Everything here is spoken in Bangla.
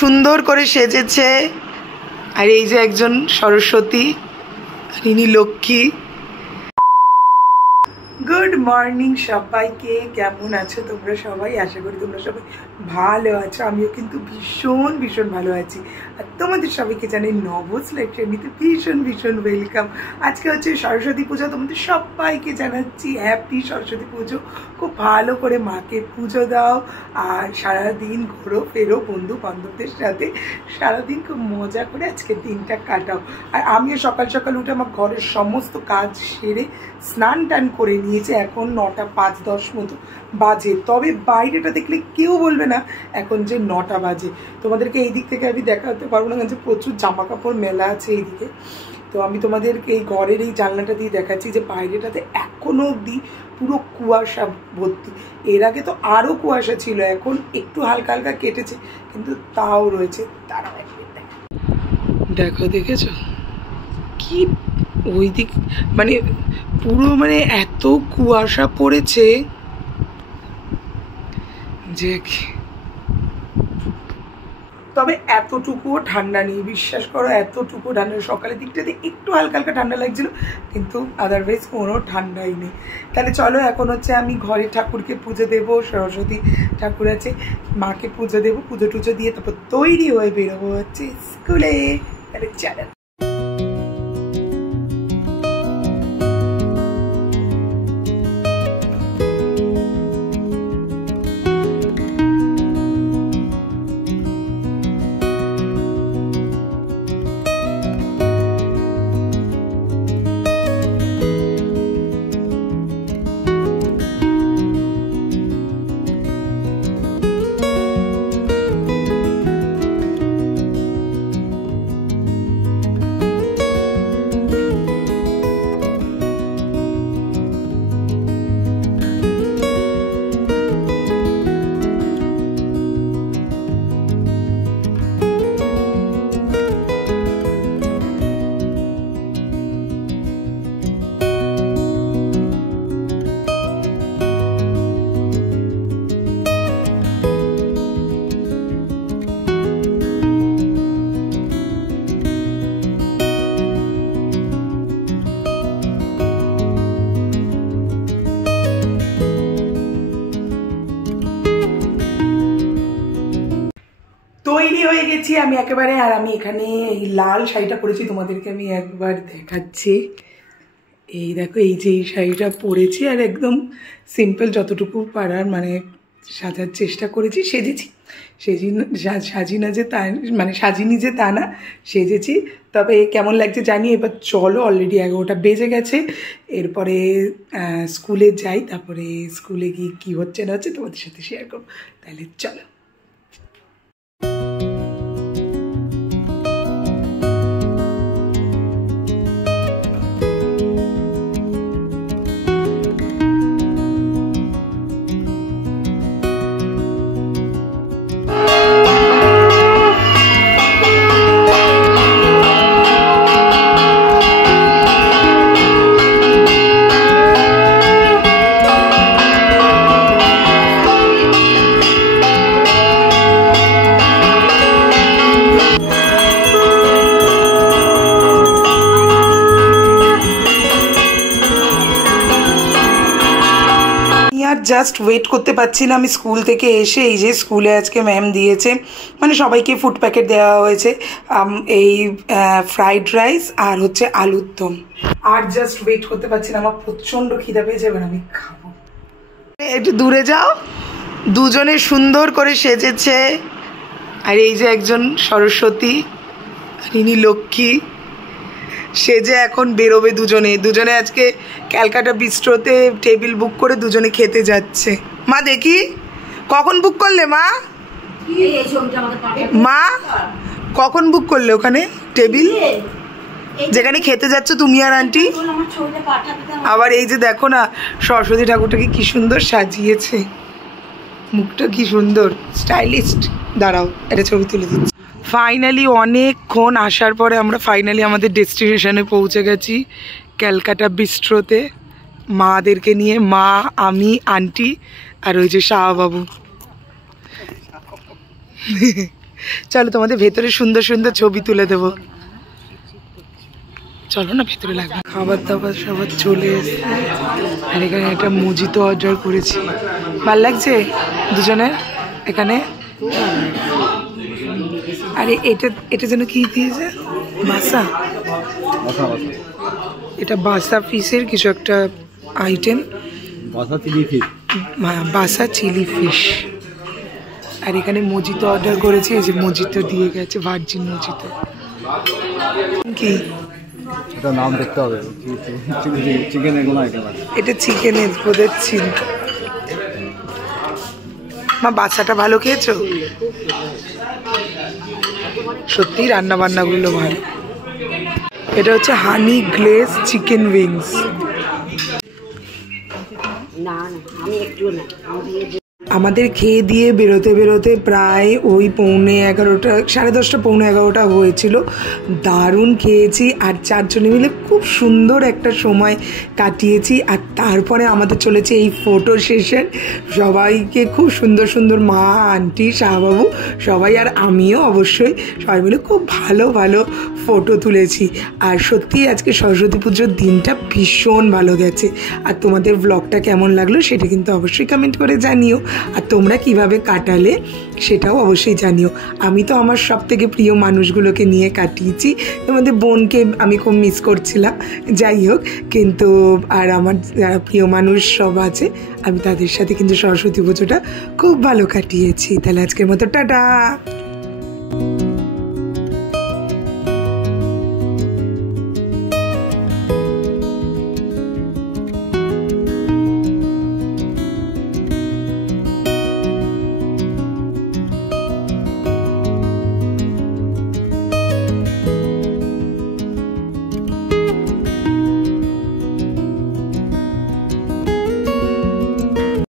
সুন্দর করে সেজেছে। আর এই যে একজন সরস্বতী, আর ইনি লক্ষ্মী। গুড মর্নিং সবাইকে, কেমন আছো তোমরা সবাই? আশা করি তোমরা সবাই ভালো আছো। আমিও কিন্তু ভীষণ ভীষণ ভালো আছি। আর তোমাদের সবাইকে জানি নবজ লাইফ জার্নিতে ভীষণ ভীষণ ওয়েলকাম। আজকে হচ্ছে সরস্বতী পুজো, তোমাদের সবাইকে জানাচ্ছি হ্যাপি সরস্বতী পুজো। খুব ভালো করে মাকে পুজো দাও আর সারাদিন ঘোরো ফেরো বন্ধু বান্ধবদের সাথে, সারাদিন খুব মজা করে আজকের দিনটা কাটাও। আর আমিও সকাল সকাল উঠে আমার ঘরের সমস্ত কাজ সেরে স্নান টান করে নিয়েছে। এখন 9টা 5-10 মতো বাজে, তবে বাইরেটা দেখলে কেউ বলবে না এখন যে 9টা বাজে। তোমাদেরকে এই দিক থেকে আমি দেখাতে পারবো না, কারণ যে প্রচুর জামা কাপড় মেলা আছে এইদিকে। তো আমি তোমাদেরকে এই ঘরের এই জানলাটা দিয়ে দেখাচ্ছি যে বাইরেটাতে এখনো অবধি পুরো কুয়াশা ভর্তি। এর আগে তো আরও কুয়াশা ছিল, এখন একটু হালকা হালকা কেটেছে, কিন্তু তাও রয়েছে। তারাও দেখো, দেখেছো কি ওই দিক, মানে পুরো মানে এত কুয়াশা পড়েছে যে, তবে এতটুকুও ঠান্ডা নেই, বিশ্বাস করো এতটুকু ঠান্ডা। সকালের দিকটাতে একটু হালকা হালকা ঠান্ডা লাগছিল, কিন্তু আদারওয়াইজ কোনো ঠান্ডাই নেই। তাহলে চলো, এখন হচ্ছে আমি ঘরে ঠাকুরকে পুজো দেবো, সরস্বতী ঠাকুর আছে, মাকে পুজো দেবো, পুজো টুজো দিয়ে তারপর তৈরি হয়ে বেরোবো হচ্ছে স্কুলে। তাহলে চলো। তৈরি হয়ে গেছি আমি একেবারে। আর আমি এখানে এই লাল শাড়িটা পরেছি, তোমাদেরকে আমি একবার দেখাচ্ছি। এই দেখো, এই যে এই শাড়িটা পরেছি, আর একদম সিম্পল যতটুকু পারার মানে সাজার চেষ্টা করেছি, সেজেছি। সাজিনা যে তা মানে সাজিনি যে তা না, সেজেছি। তবে কেমন লাগছে জানি। এবার চলো, অলরেডি 11টা বেজে গেছে। এরপরে স্কুলে যাই, তারপরে স্কুলে গিয়ে কী হচ্ছে না হচ্ছে তোমাদের সাথে শেয়ার করবো। তাহলে চলো। জাস্ট ওয়েট করতে পারছি না। আমি স্কুল থেকে এসে, এই যে স্কুলে আজকে ম্যাম দিয়েছে, মানে সবাইকে ফুড প্যাকেট দেওয়া হয়েছে, এই ফ্রাইড রাইস আর হচ্ছে আলুর দম। আর জাস্ট ওয়েট করতে পারছি না, আমার প্রচণ্ড খিদা পেয়েছে, এবার আমি খাবো। একটু দূরে যাও। দুজনে সুন্দর করে সেজেছে। আর এই যে একজন সরস্বতী, আর ইনি লক্ষ্মী। সেজে এখন বেরোবে দুজনে আজকে ক্যালকাটা বিস্ট্রোতে টেবিল বুক করে দুজনে খেতে যাচ্ছে। মা দেখি কখন বুক করলে? মা কখন বুক করলে ওখানে টেবিল যেখানে খেতে যাচ্ছ তুমি আর আন্টি? আবার এই যে দেখো না, সরস্বতী ঠাকুরটাকে কি সুন্দর সাজিয়েছে, মুখটা কি সুন্দর স্টাইলিস্ট। দাঁড়াও, এটা ছবি তুলে দিচ্ছি। ফাইনালি অনেকক্ষণ আসার পরে আমরা ফাইনালি আমাদের ডেস্টিনেশনে পৌঁছে গেছি, ক্যালকাটা বিস্ট্রোতে, মাদেরকে নিয়ে। মা, আমি, আন্টি আর ওই যে শাহবাবু। চলো তোমাদের ভেতরে সুন্দর সুন্দর ছবি তুলে দেবো। চলো না ভেতরে লাগবে। খাবার দাবার সবার চলে এসছে আর এখানে একটা মজিতো অর্ডার করেছি। ভাল লাগছে দুজনের এখানে। আরে এটা এটা যেন কি দিয়েছে, বাসা, এটা বাসা ফিশের কিছু একটা আইটেম, বাসা চিলি ফিশ। আর এখানে মজিতো অর্ডার করেছি, এই যে মজিতো দিয়ে গেছে, ভার্জিন মজিতো। কি এটা নাম দেখতে হবে, চিকেনের কোনো আইটেম আছে, এটা চিকেনের বোধের ছিল। মা বাচ্চাটা ভালো খেয়েছো? সত্যি রান্না বান্নাগুলো ভালো। এটা হচ্ছে হানি গ্লেজ চিকেন উইংস। আমাদের খেয়ে দিয়ে বেরোতে বেরোতে প্রায় ওই 11:30, 10:30, 11:15 হয়েছিল। দারুণ খেয়েছি আর চারজনে মিলে খুব সুন্দর একটা সময় কাটিয়েছি। আর তারপরে আমাদের চলেছে এই ফটো সেশন। সবাইকে খুব সুন্দর সুন্দর, মা, আন্টি, শাহবাবু সবাই আর আমিও অবশ্যই সবাই মিলে খুব ভালো ভালো ফটো তুলেছি। আর সত্যিই আজকে সরস্বতী পুজোর দিনটা ভীষণ ভালো গেছে। আর তোমাদের ব্লগটা কেমন লাগলো সেটা কিন্তু অবশ্যই কমেন্ট করে জানিও। আর তোমরা কিভাবে কাটালে সেটাও অবশ্যই জানিও। আমি তো আমার সব থেকে প্রিয় মানুষগুলোকে নিয়ে কাটিয়েছি। তোমাদের বোনকে আমি খুব মিস করছিলাম, যাই হোক, কিন্তু আর আমার যারা প্রিয় মানুষ সব আছে আমি তাদের সাথে কিন্তু সরস্বতী পুজোটা খুব ভালো কাটিয়েছি। তাহলে আজকের মতো টাটা।